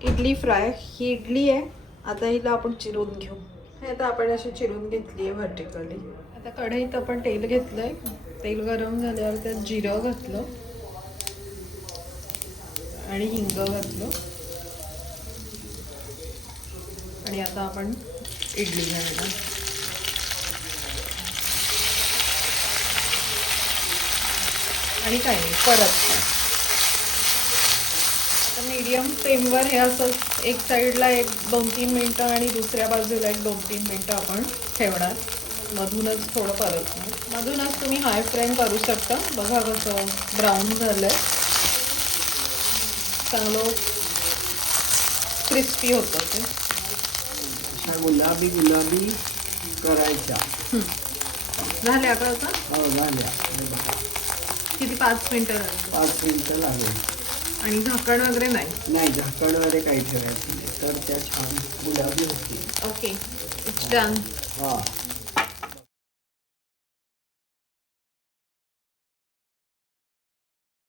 Idli fry ही इडली आहे. आता हिला आपण चिरून घेऊ. हे आता आपण अशी चिरून घेतली आहे व्हर्टिकली. आता कढईत आपण तेल घेतलंय. तेल गरम झाल्यावर त्यात जिरं घातलं आणि हिंग घातलं आणि आता आपण इडली घालणार. आणि काय नाही परत मीडियम फ्लेमवर हे असं एक साईडला 1-2-3 मिनटं आणि दुसऱ्या बाजूला 1-2-3 मिनटं आपण ठेवणार. मधूनच थोडं परतणार. मधूनच तुम्ही हाय फ्लेम करू शकता. बघा कसं ब्राऊन झालंय. चांगलं क्रिस्पी होतं ते. अशा गुलाबी गुलाबी करायच्या. झाल्या का आता? हो झाल्या. किती 5 मिनटं लागली? 5 मिनिटं लागेल. आणि झाकण वगैरे नाही? नाही, झाकण वगैरे काही ठेवायचं नाही, तर त्या छान गुलाबी होतील. Okay, it's done. हां.